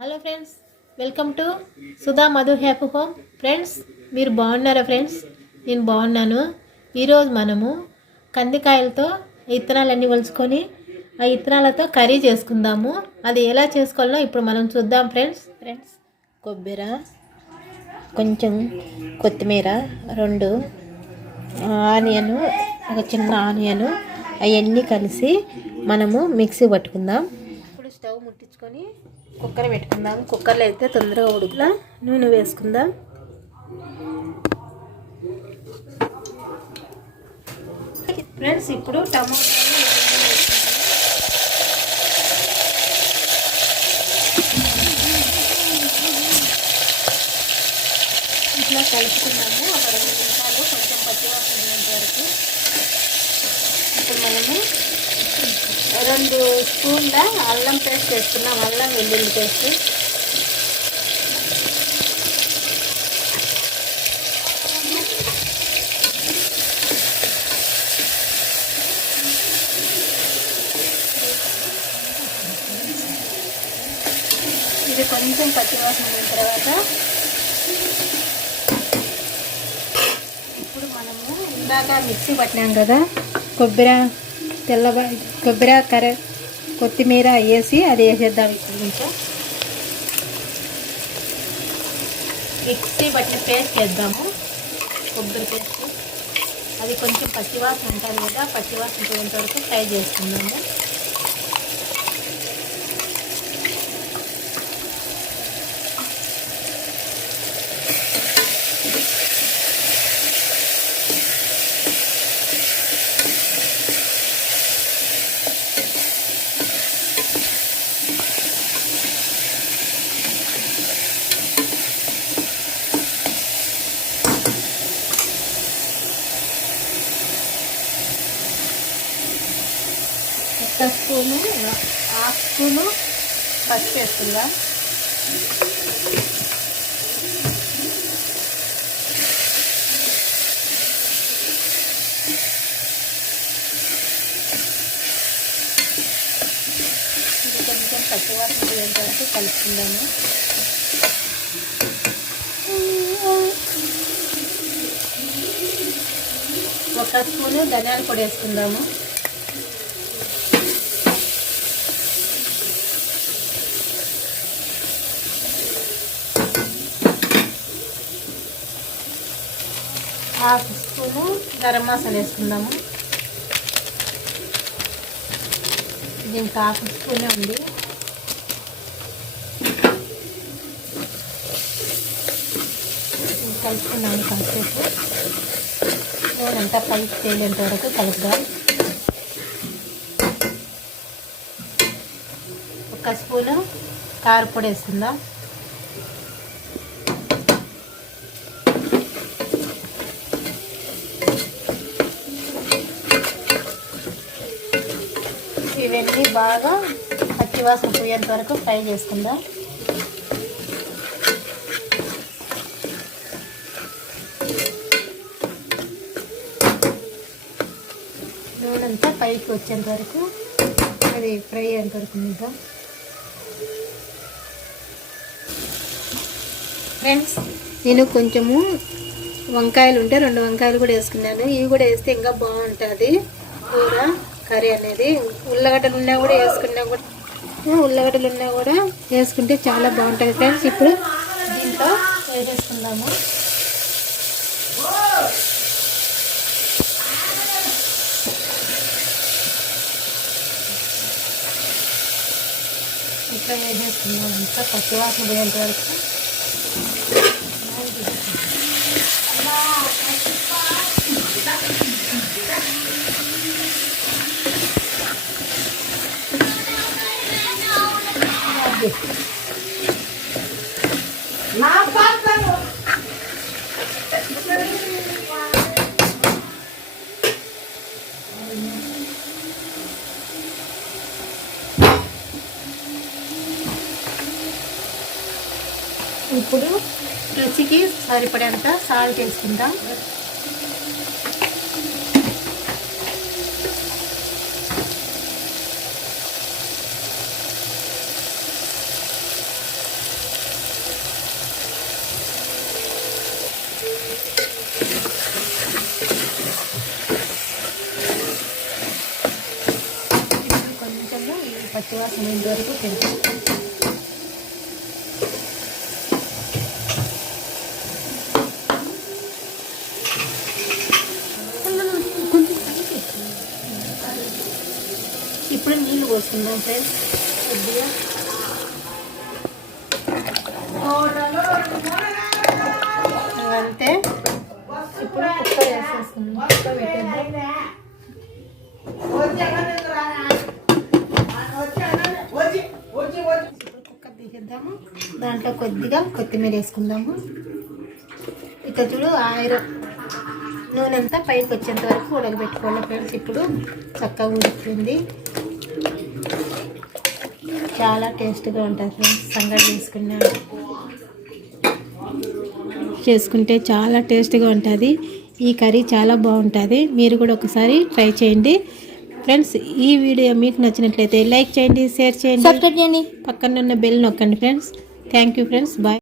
Hello friends, welcome to Sudha Madhu happy home. Friends, మీరు బాగున్నారా? Friends, నేను బాగున్నాను. ఈరోజు మనము కందికాయలతో ఇత్తనాలన్నీ ఒలుచుకొని ఆ ఇత్తనాలతో కర్రీ చేసుకుందాము. అది ఎలా చేసుకోవాలో ఇప్పుడు మనం చూద్దాం. ఫ్రెండ్స్ కొబ్బరి, కొంచెం కొత్తిమీర, 2 ఆనియను, ఒక చిన్న ఆనియను, అవన్నీ కలిసి మనము మిక్సీ పట్టుకుందాం. ఇప్పుడు స్టవ్ ముట్టించుకొని కుక్కర్ పెట్టుకుందాం. కుక్కర్లో అయితే తొందరగా ఉడుకులా. నూనె వేసుకుందాం. ఫ్రెండ్స్, ఇప్పుడు టమాటాలు ఇట్లా కలుపుకున్నాము. ఒక 2 నిమిషాలు కొంచెం పచ్చివాసన ఉండేంత వరకు. ఇప్పుడు మనము 2 స్పూన్ల అల్లం పేస్ట్ వేసుకున్నాం. అల్లం వెల్లుల్లి పేస్ట్. ఇది కొంచెం పచ్చివాసన అయిన తర్వాత ఇప్పుడు మనము ఇందాక మిక్సీ పట్టినాం కదా, కొబ్బరి, కొత్తిమీర వేసి అది వేసేద్దాం. ఇప్పుడు కొంచెం మిక్సీ పట్టిన పేస్ట్ వేద్దాము. కొబ్బరి పేస్ట్ అది కొంచెం పచ్చివాసన ఉంటుంది కదా, పచ్చివాసన పోయేంత వరకు ఫ్రై చేసుకుందాము. ఒక స్పూను, 1/2 స్పూను పసుపు వేస్తుందా. ఇది కొంచెం పచ్చివాసన పోయేంత వరకు కలుపుకుందాము. ఒక స్పూను ధనియాల పొడి వేసుకుందాము. హాఫ్ స్పూను గరం మసాలా వేసుకుందాము. దీనికి 1/2 స్పూనే ఉంది. కలుపుకున్నాము. కాసేపు నూనె అంతా పైకి తేలేంత వరకు కలుపుదాం. 1 స్పూను కారపొడి వేసుకుందాం. ఇవన్నీ బాగా పచ్చివాసన పోయేంత వరకు ఫ్రై చేసుకుందాం. నూనె అంతా పైకి వచ్చేంత వరకు అది ఫ్రై అయ్యేంత వరకు ఉందాం. ఫ్రెండ్స్, నేను కొంచెము వంకాయలు ఉంటే 2 వంకాయలు కూడా వేసుకున్నాను. ఇవి కూడా వేస్తే ఇంకా బాగుంటుంది కూర కర్రీ అనేది. ఉల్లగడ్డలు ఉన్నా కూడా వేసుకుంటే చాలా బాగుంటుంది. ఫ్రెండ్స్, ఇప్పుడు దీంట్లో వేసేసుకుందాము. ఇట్లా వేసేసుకుందాం. ఇంకా పచ్చివాసన పోయేంత వరకు. ఇప్పుడు రుచికి సరిపడేంత సాల్ట్ వేసుకుందాం. ఇంతవరకు పెడతాం. ఇప్పుడు నీళ్ళు పోసుకుందాం ఫ్రెండ్స్ కొద్దిగా. అంతే. ఇప్పుడు కుక్కర్ వేసేసుకుందాం. కుక్కర్ పెట్టేద్దాం. కుక్కర్ తీసేద్దాము. దాంట్లో కొద్దిగా కొత్తిమీర వేసుకుందాము. ఇక చూడు నూనె అంతా పైకి వచ్చేంత వరకు ఉడకబెట్టుకోవాలి ఫ్రెండ్స్. ఇప్పుడు చక్కగా ఉడుకుతుంది. చాలా టేస్ట్గా ఉంటుంది ఫ్రెండ్స్. సంగటి చేసుకుంటే చాలా టేస్ట్గా ఉంటుంది. ఈ కర్రీ చాలా బాగుంటుంది. మీరు కూడా ఒకసారి ట్రై చేయండి ఫ్రెండ్స్. ఈ వీడియో మీకు నచ్చినట్లయితే లైక్ చేయండి, షేర్ చేయండి, సబ్స్క్రైబ్ చేయండి, పక్కన ఉన్న బెల్ నొక్కండి friends. Thank you friends. Bye.